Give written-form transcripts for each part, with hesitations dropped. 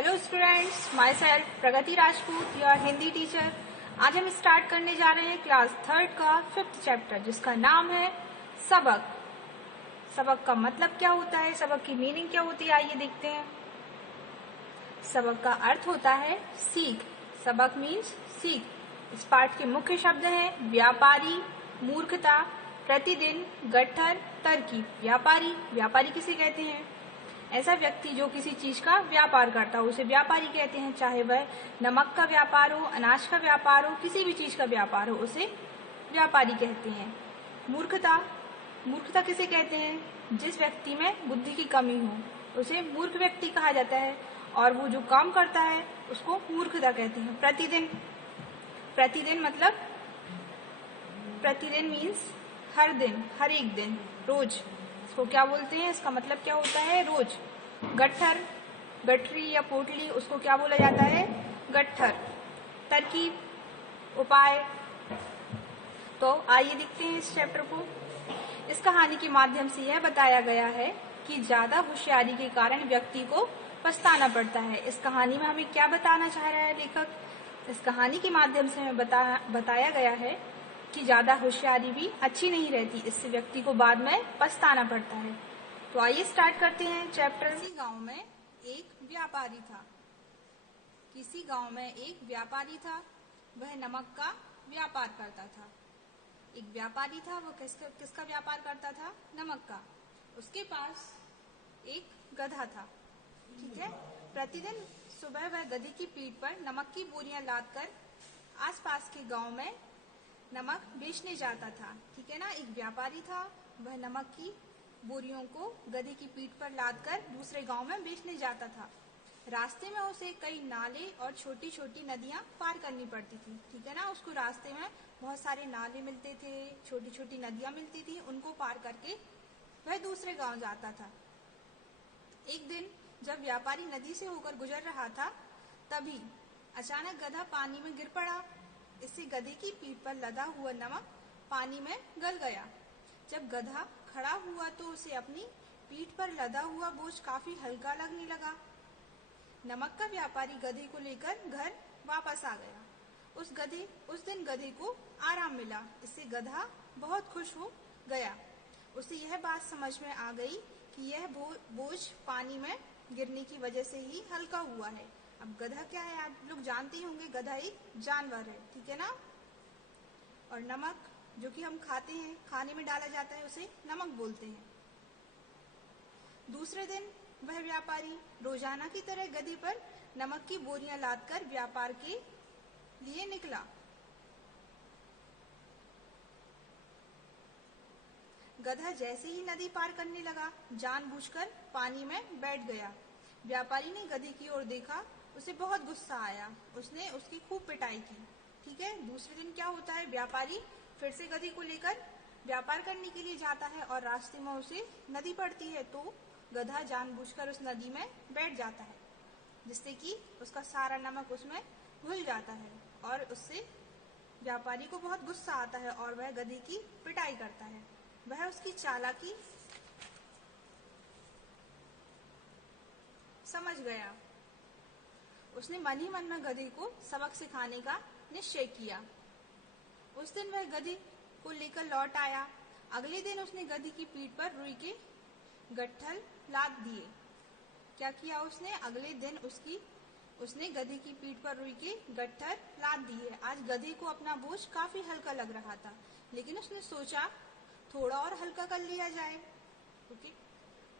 Hello students, my self Pragati Rajput, your Hindi teacher. आज हम start करने जा रहे हैं क्लास 3 का 5th चैप्टर, जिसका नाम है सबक। सबक का मतलब क्या होता है, सबक की मीनिंग क्या होती है, आइए देखते हैं। सबक का अर्थ होता है सीख। सबक मीन्स सीख। इस पाठ के मुख्य शब्द हैं व्यापारी, मूर्खता, प्रतिदिन, गट्ठर, तरकीब। व्यापारी, व्यापारी किसे कहते हैं? ऐसा व्यक्ति जो किसी चीज का व्यापार करता हो उसे व्यापारी कहते हैं। चाहे वह नमक का व्यापार हो, अनाज का व्यापार हो, किसी भी चीज का व्यापार हो, उसे व्यापारी कहते हैं। मूर्खता, मूर्खता किसे कहते हैं? जिस व्यक्ति में बुद्धि की कमी हो उसे मूर्ख व्यक्ति कहा जाता है, और वो जो काम करता है उसको मूर्खता कहते हैं। प्रतिदिन, प्रतिदिन मतलब प्रतिदिन मीन्स हर दिन, हर एक दिन, रोज। इसको क्या बोलते हैं? इसका मतलब क्या होता है? रोज। गट्ठर, गठरी या पोटली, उसको क्या बोला जाता है? गट्ठर। तरकीब, उपाय। तो आइए देखते हैं इस चैप्टर को। इस कहानी के माध्यम से यह बताया गया है कि ज्यादा होशियारी के कारण व्यक्ति को पछताना पड़ता है। इस कहानी में हमें क्या बताना चाह रहा है लेखक? इस कहानी के माध्यम से हमें बताया गया है कि ज्यादा होशियारी भी अच्छी नहीं रहती, इससे व्यक्ति को बाद में पछताना पड़ता है। तो आइए स्टार्ट करते हैं चैप्टर। किसी गांव में एक व्यापारी था। किसी गांव में एक व्यापारी था, वह नमक का व्यापार करता था। एक व्यापारी था, वो किसका व्यापार करता था? नमक का। उसके पास एक गधा था, ठीक है। प्रतिदिन सुबह वह गधे की पीठ पर नमक की बोरियां लादकर आसपास के गांव में नमक बेचने जाता था, ठीक है ना। एक व्यापारी था, वह नमक की बोरियों को गधे की पीठ पर लादकर दूसरे गांव में बेचने जाता था। रास्ते में उसे कई नाले और छोटी छोटी नदियां पार करनी पड़ती थी, ठीक है ना। उसको रास्ते में बहुत सारे नाले मिलते थे, छोटी छोटी नदियां मिलती थी, उनको पार करके वह दूसरे गांव जाता था। एक दिन जब व्यापारी नदी से होकर गुजर रहा था, तभी अचानक गधा पानी में गिर पड़ा। इससे गधे की पीठ पर लदा हुआ नमक पानी में गल गया। जब गधा खड़ा हुआ तो उसे अपनी पीठ पर लदा हुआ बोझ काफी हल्का लगने लगा। नमक का व्यापारी गधे को लेकर घर वापस आ गया। उस दिन गधे को आराम मिला, इससे गधा बहुत खुश हो गया। उसे यह बात समझ में आ गई कि यह बोझ पानी में गिरने की वजह से ही हल्का हुआ है। अब गधा क्या है, आप लोग जानते ही होंगे, गधा एक जानवर है, ठीक है ना। और नमक जो कि हम खाते हैं, खाने में डाला जाता है, उसे नमक बोलते हैं। दूसरे दिन वह व्यापारी रोजाना की तरह गधे पर नमक की बोरियां लादकर व्यापार के लिए निकला। गधा जैसे ही नदी पार करने लगा, जानबूझकर पानी में बैठ गया। व्यापारी ने गधे की ओर देखा, उसे बहुत गुस्सा आया। उसने उसकी खूब पिटाई की, ठीक है। दूसरे दिन क्या होता है, व्यापारी फिर से गधे को लेकर व्यापार करने के लिए जाता है और रास्ते में उसे नदी पड़ती है, तो गधा जानबूझकर उस नदी में बैठ जाता है, जिससे कि उसका सारा नमक उसमें घुल जाता है और उससे व्यापारी को बहुत गुस्सा आता है और वह गधे की पिटाई करता है। वह उसकी चालाकी समझ गया। उसने मन ही मन में गधे को सबक सिखाने का निश्चय किया। उस दिन वह गधे को लेकर लौट आया। अगले दिन उसने गधे की पीठ पर रुई के गट्ठल लाद दिए। क्या किया उसने? अगले दिन उसने गधे की पीठ पर रुई के गट्ठर लाद दिए। आज गधे को अपना बोझ काफी हल्का लग रहा था, लेकिन उसने सोचा थोड़ा और हल्का कर लिया जाए। ओके।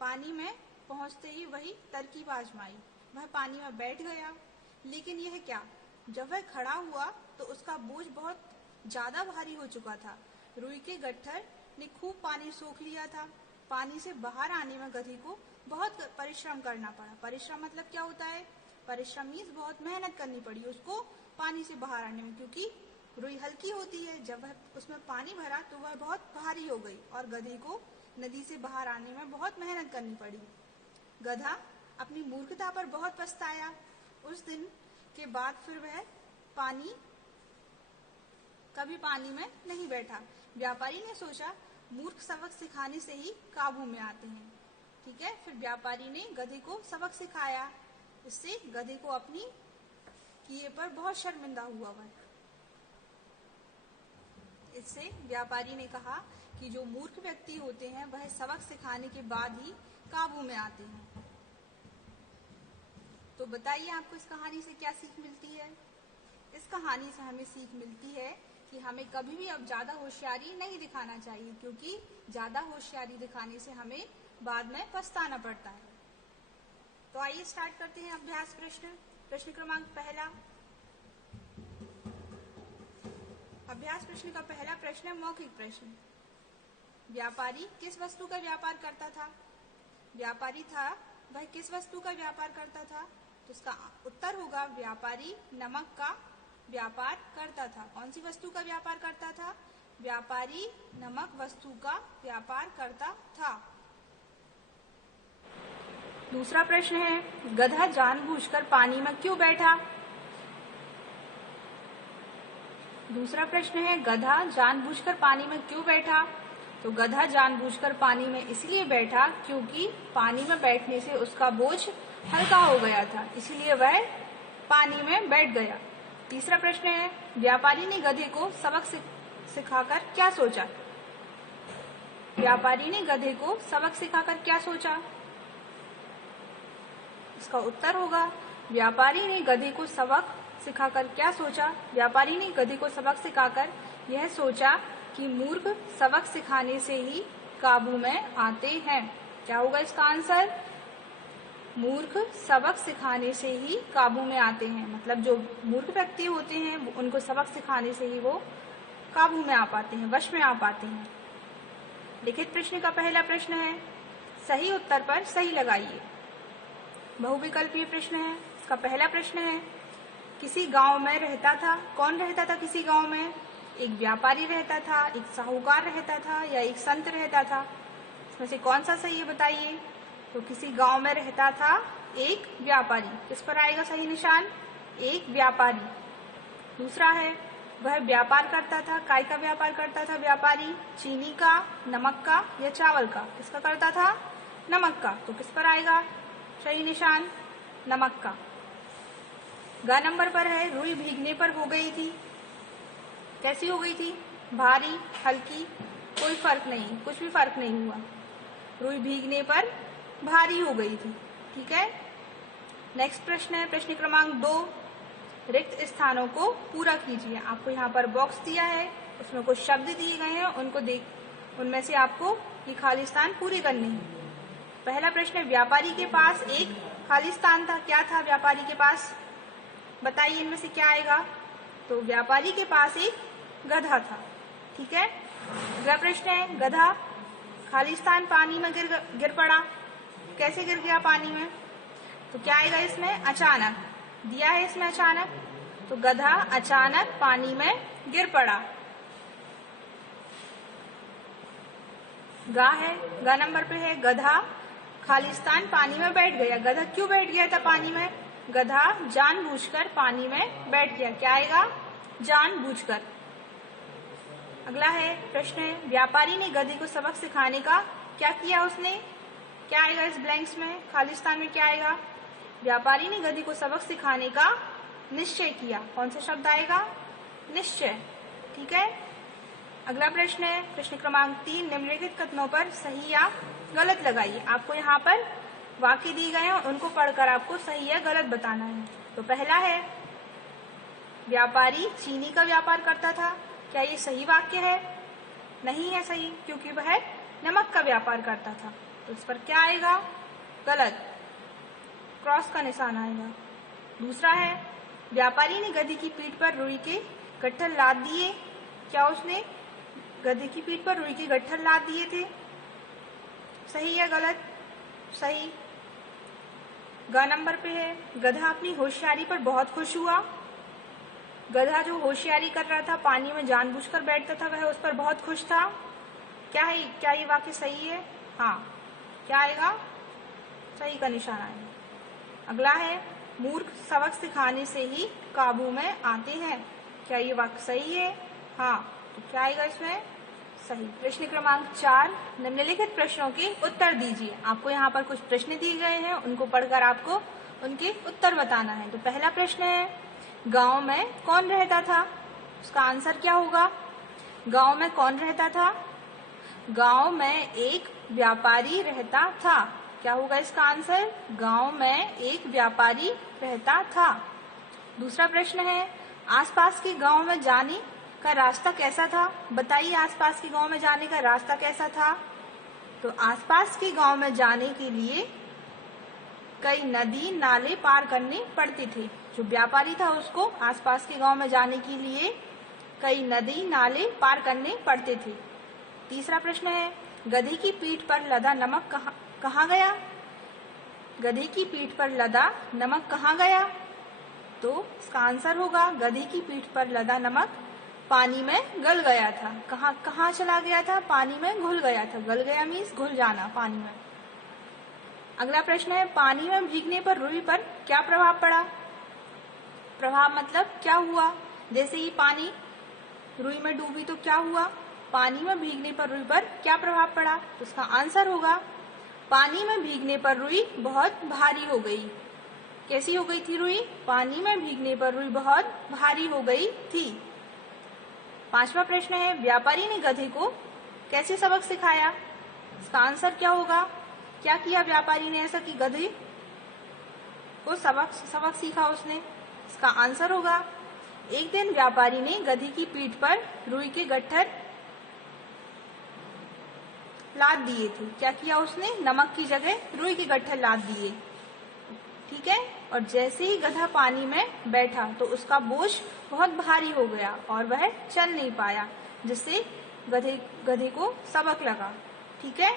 पानी में पहुंचते ही वही तरकीब आजमाई। वह पानी में बैठ गया, लेकिन यह क्या, जब वह खड़ा हुआ तो उसका बोझ बहुत ज्यादा भारी हो चुका था। रुई के गट्ठर ने खूब पानी सोख लिया था। पानी से बाहर आने में गधे को बहुत परिश्रम करना पड़ा। परिश्रम मतलब क्या होता है? परिश्रम मीन्स बहुत मेहनत करनी पड़ी उसको पानी से बाहर आने में, क्योंकि रुई हल्की होती है। जब वह उसमें पानी भरा तो वह बहुत भारी हो गई और गधे को नदी से बाहर आने में बहुत मेहनत करनी पड़ी। गधा अपनी मूर्खता पर बहुत पछताया। उस दिन के बाद फिर वह कभी पानी में नहीं बैठा। व्यापारी ने सोचा मूर्ख सबक सिखाने से ही काबू में आते हैं, ठीक है। फिर व्यापारी ने गधे को सबक सिखाया। इससे गधे को अपनी किए पर बहुत शर्मिंदा हुआ वह। इससे व्यापारी ने कहा कि जो मूर्ख व्यक्ति होते हैं वह सबक सिखाने के बाद ही काबू में आते हैं। तो बताइए आपको इस कहानी से क्या सीख मिलती है? इस कहानी से हमें सीख मिलती है कि हमें कभी भी अब ज्यादा होशियारी नहीं दिखाना चाहिए, क्योंकि ज्यादा होशियारी दिखाने से हमें बाद में पछताना पड़ता है। तो आइए स्टार्ट करते हैं अभ्यास प्रश्न। प्रश्न क्रमांक पहला। अभ्यास प्रश्न का पहला प्रश्न है मौखिक प्रश्न। व्यापारी किस वस्तु का व्यापार करता था? व्यापारी था, वह किस वस्तु का व्यापार करता था? तो इसका उत्तर होगा व्यापारी नमक का व्यापार करता था। कौन सी वस्तु का व्यापार करता था? व्यापारी नमक वस्तु का व्यापार करता था। दूसरा प्रश्न है गधा जानबूझकर पानी में क्यों बैठा? दूसरा प्रश्न है गधा जानबूझकर पानी में क्यों बैठा? तो गधा जानबूझकर पानी में इसलिए बैठा क्योंकि पानी में बैठने से उसका बोझ हल्का हो गया था, इसलिए वह पानी में बैठ गया। तीसरा प्रश्न है व्यापारी ने गधे को सबक सिखाकर क्या सोचा? व्यापारी ने गधे को सबक सिखाकर क्या सोचा? इसका उत्तर होगा व्यापारी ने गधे को सबक सिखाकर क्या सोचा? व्यापारी ने गधे को सबक सिखाकर यह सोचा कि मूर्ख सबक सिखाने से ही काबू में आते हैं। क्या होगा इसका आंसर? मूर्ख सबक सिखाने से ही काबू में आते हैं। मतलब जो मूर्ख व्यक्ति होते हैं उनको सबक सिखाने से ही वो काबू में आ पाते हैं, वश में आ पाते हैं। लिखित प्रश्न का पहला प्रश्न है सही उत्तर पर सही लगाइए। बहुविकल्पीय प्रश्न है। इसका पहला प्रश्न है किसी गांव में रहता था। कौन रहता था किसी गांव में? एक व्यापारी रहता था, एक साहूकार रहता था या एक संत रहता था? इसमें से कौन सा सही है बताइए। तो किसी गांव में रहता था एक व्यापारी। किस पर आएगा सही निशान? एक व्यापारी। दूसरा है वह व्यापार करता था। काय का व्यापार करता था व्यापारी? चीनी का, नमक का या चावल का? किसका करता था? नमक का। तो किस पर आएगा सही निशान? नमक का। ग नंबर पर है रुई भीगने पर हो गई थी। कैसी हो गई थी? भारी, हल्की, कोई फर्क नहीं, कुछ भी फर्क नहीं हुआ। रुई भीगने पर भारी हो गई थी। ठीक है। नेक्स्ट प्रश्न है प्रश्न क्रमांक 2। रिक्त स्थानों को पूरा कीजिए। आपको यहाँ पर बॉक्स दिया है, उसमें कुछ शब्द दिए गए हैं, उनमें से आपको ये खाली स्थान पूरे करने हैं। पहला प्रश्न है व्यापारी के पास एक खाली स्थान था। क्या था व्यापारी के पास? बताइए इनमें से क्या आएगा। तो व्यापारी के पास एक गधा था। ठीक है। अगला प्रश्न है गधा खाली स्थान पानी में गिर पड़ा। कैसे गिर गया पानी में? तो क्या आएगा इसमें? अचानक दिया है इसमें अचानक। तो गधा अचानक पानी में गिर पड़ा। गा है। गा नंबर पे है गधा खाली स्थान पानी में बैठ गया। गधा क्यों बैठ गया था पानी में? गधा जानबूझकर पानी में बैठ गया। क्या आएगा? जानबूझकर। अगला है प्रश्न है व्यापारी ने गधे को सबक सिखाने का क्या किया उसने? क्या आएगा इस ब्लैंक्स में? खाली स्थान में क्या आएगा? व्यापारी ने गधे को सबक सिखाने का निश्चय किया। कौन सा शब्द आएगा? निश्चय। ठीक है। अगला प्रश्न है प्रश्न क्रमांक 3। निम्नलिखित कथनों पर सही या गलत लगाइए। आपको यहाँ पर वाक्य दिए गए हैं, उनको पढ़कर आपको सही या गलत बताना है। तो पहला है व्यापारी चीनी का व्यापार करता था। क्या ये सही वाक्य है? नहीं है सही, क्योंकि वह नमक का व्यापार करता था। तो इस पर क्या आएगा? गलत, क्रॉस का निशान आएगा। दूसरा है व्यापारी ने गधे की पीठ पर रुई के गट्ठर लाद दिए। क्या उसने गधे की पीठ पर रुई के गट्ठर लाद दिए थे? सही या गलत? सही। ग नंबर पे है गधा अपनी होशियारी पर बहुत खुश हुआ। गधा जो होशियारी कर रहा था, पानी में जानबूझकर बैठता था, वह उस पर बहुत खुश था। क्या ये वाक्य सही है? हाँ। क्या आएगा? सही का निशान आएगा। अगला है मूर्ख सबक सिखाने से ही काबू में आते हैं। क्या ये वाक्य सही है? हाँ। तो क्या आएगा इसमें? सही। प्रश्न क्रमांक 4। निम्नलिखित प्रश्नों के उत्तर दीजिए। आपको यहाँ पर कुछ प्रश्न दिए गए हैं, उनको पढ़कर आपको उनके उत्तर बताना है। तो पहला प्रश्न है, गांव में कौन रहता था? उसका आंसर क्या होगा? गांव में कौन रहता था? गांव में एक व्यापारी रहता था। क्या होगा इसका आंसर? गांव में एक व्यापारी रहता था। दूसरा प्रश्न है, आसपास के गांव में जाने का रास्ता कैसा था? बताइए, आसपास के गांव में जाने का रास्ता कैसा था? तो आसपास के गांव में जाने के लिए कई नदी नाले पार करने पड़ते थे। जो व्यापारी था उसको आसपास के गांव में जाने के लिए कई नदी नाले पार करने पड़ते थे। तीसरा प्रश्न है, गधे की पीठ पर लदा नमक कहाँ गया? गधे की पीठ पर लदा नमक कहाँ गया? तो इसका आंसर होगा, गधे की पीठ पर लदा नमक पानी में गल गया था। कहाँ चला गया था? पानी में घुल गया था। गल गया मीन्स घुल जाना पानी में। अगला प्रश्न है, पानी में भीगने पर रुई पर क्या प्रभाव पड़ा? प्रभाव मतलब क्या हुआ? जैसे ही पानी रुई में डूबी तो क्या हुआ? पानी में भीगने पर रुई पर क्या प्रभाव पड़ा? तो इसका आंसर होगा, पानी में भीगने पर रुई बहुत भारी हो गई। कैसी हो गई थी रुई? पानी में भीगने पर रुई बहुत भारी हो गई थी। पांचवा प्रश्न है, व्यापारी ने गधे को कैसे सबक सिखाया? इसका आंसर क्या होगा? क्या किया व्यापारी ने ऐसा कि गधे को सबक सीखा उसने? इसका आंसर होगा, एक दिन व्यापारी ने गधे की पीठ पर रुई के गट्ठर लाद दिए थे। क्या किया उसने? नमक की जगह रुई के गट्ठर लाद दिए। ठीक है। और जैसे ही गधा पानी में बैठा तो उसका बोझ बहुत भारी हो गया और वह चल नहीं पाया, जिससे गधे को सबक लगा। ठीक है।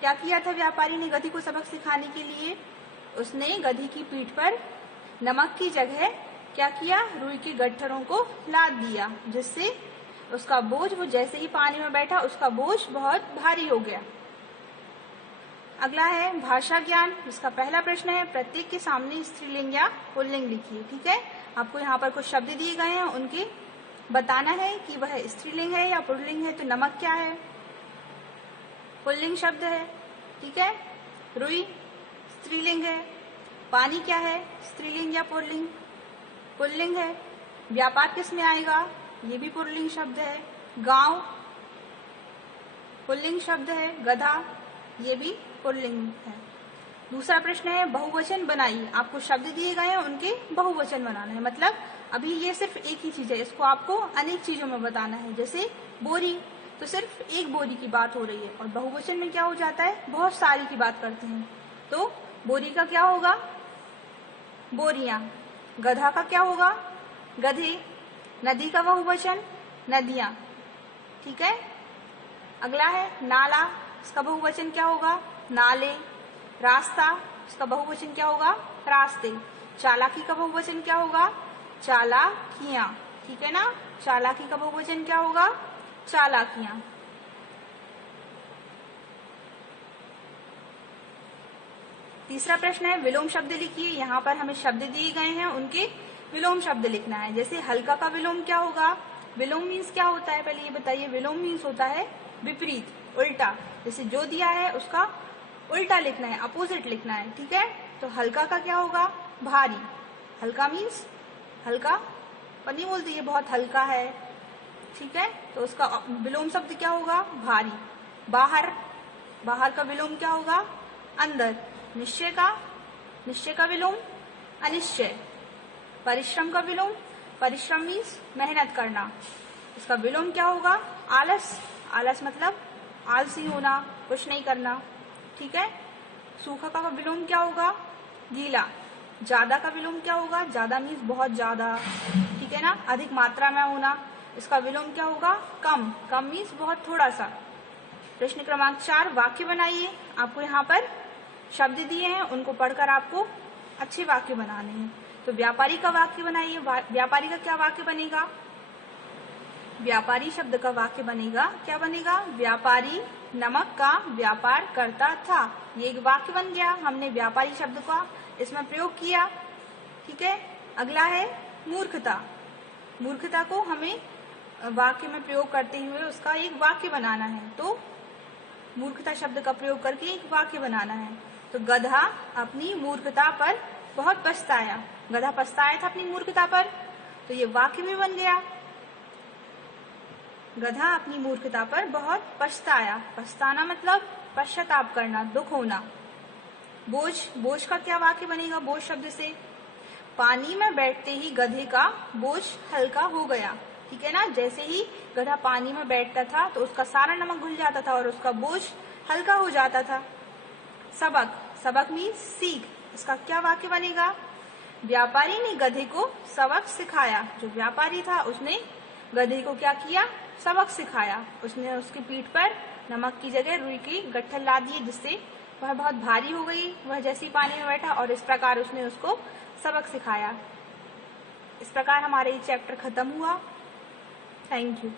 क्या किया था व्यापारी ने गधे को सबक सिखाने के लिए? उसने गधे की पीठ पर नमक की जगह क्या किया? रुई के गट्ठरों को लाद दिया, जिससे उसका बोझ, वो जैसे ही पानी में बैठा उसका बोझ बहुत भारी हो गया। अगला है भाषा ज्ञान। इसका पहला प्रश्न है, प्रत्येक के सामने स्त्रीलिंग या पुल्लिंग लिखिए। ठीक है। आपको यहाँ पर कुछ शब्द दिए गए हैं, उनके बताना है कि वह स्त्रीलिंग है या पुल्लिंग है। तो नमक क्या है? पुल्लिंग शब्द है। ठीक है। रुई स्त्रीलिंग है। पानी क्या है? स्त्रीलिंग या पुल्लिंग? पुल्लिंग है। व्यापार किस में आएगा? ये भी पुल्लिंग शब्द है। गांव पुल्लिंग शब्द है। गधा ये भी पुल्लिंग है। दूसरा प्रश्न है, बहुवचन बनाइए। आपको शब्द दिए गए हैं, उनके बहुवचन बनाना है। मतलब अभी ये सिर्फ एक ही चीज है, इसको आपको अनेक चीजों में बताना है। जैसे बोरी, तो सिर्फ एक बोरी की बात हो रही है, और बहुवचन में क्या हो जाता है? बहुत सारी की बात करते हैं। तो बोरी का क्या होगा? बोरियां। गधा का क्या होगा? गधे। नदी का बहुवचन नदियां। ठीक है। अगला है नाला, इसका बहुवचन क्या होगा? नाले। रास्ता, इसका बहुवचन क्या होगा? रास्ते। चालाकी का बहुवचन क्या होगा? चालाकियां। ठीक है ना। चालाकी का बहुवचन क्या होगा? चालाकियां। तीसरा प्रश्न है, विलोम शब्द लिखिए। यहाँ पर हमें शब्द दिए गए हैं, उनके विलोम शब्द लिखना है। जैसे हल्का का विलोम क्या होगा? विलोम मीन्स क्या होता है, पहले ये बताइए। विलोम मीन्स होता है विपरीत, उल्टा। जैसे जो दिया है उसका उल्टा लिखना है, अपोजिट लिखना है। ठीक है। तो हल्का का क्या होगा? भारी। हल्का मीन्स हल्का, पर नहीं बोलते ये बहुत हल्का है। ठीक है। तो उसका विलोम शब्द क्या होगा? भारी। बाहर, बाहर का विलोम क्या होगा? अंदर। निश्चय का विलोम अनिश्चय। परिश्रम का विलोम, परिश्रम मीन्स मेहनत करना, इसका विलोम क्या होगा? आलस। आलस मतलब आलसी होना, कुछ नहीं करना। ठीक है। सूखा का विलोम क्या होगा? गीला। ज्यादा का विलोम क्या होगा? ज्यादा मीन्स बहुत ज्यादा। ठीक है ना, अधिक मात्रा में होना। इसका विलोम क्या होगा? कम। कम मीन्स बहुत थोड़ा सा। प्रश्न क्रमांक 4, वाक्य बनाइए। आपको यहाँ पर शब्द दिए हैं, उनको पढ़कर आपको अच्छे वाक्य बनाने हैं। तो व्यापारी का वाक्य बनाइए। व्यापारी का क्या वाक्य बनेगा? व्यापारी शब्द का वाक्य बनेगा, क्या बनेगा? व्यापारी नमक का व्यापार करता था। ये एक वाक्य बन गया, हमने व्यापारी शब्द का इसमें प्रयोग किया। ठीक है। अगला है मूर्खता। मूर्खता को हमें वाक्य में प्रयोग करते हुए उसका एक वाक्य बनाना है। तो मूर्खता शब्द का प्रयोग करके एक वाक्य बनाना है। तो गधा अपनी मूर्खता पर बहुत पछताया। गधा पछताया था अपनी मूर्खता पर, तो ये वाक्य भी बन गया। गधा अपनी मूर्खता पर बहुत पछताया। पछताना मतलब पश्चाताप करना, दुख होना। बोझ, बोझ का क्या वाक्य बनेगा बोझ शब्द से? पानी में बैठते ही गधे का बोझ हल्का हो गया। ठीक है ना, जैसे ही गधा पानी में बैठता था तो उसका सारा नमक घुल जाता था और उसका बोझ हल्का हो जाता था। सबक, सबक मीन्स सीख। इसका क्या वाक्य बनेगा? व्यापारी ने गधे को सबक सिखाया। जो व्यापारी था उसने गधे को क्या किया? सबक सिखाया। उसने उसकी पीठ पर नमक की जगह रुई की गट्ठल ला दिए, जिससे वह बहुत भारी हो गई। वह जैसे ही पानी में बैठा और इस प्रकार उसने उसको सबक सिखाया। इस प्रकार हमारा ये चैप्टर खत्म हुआ। Thank you.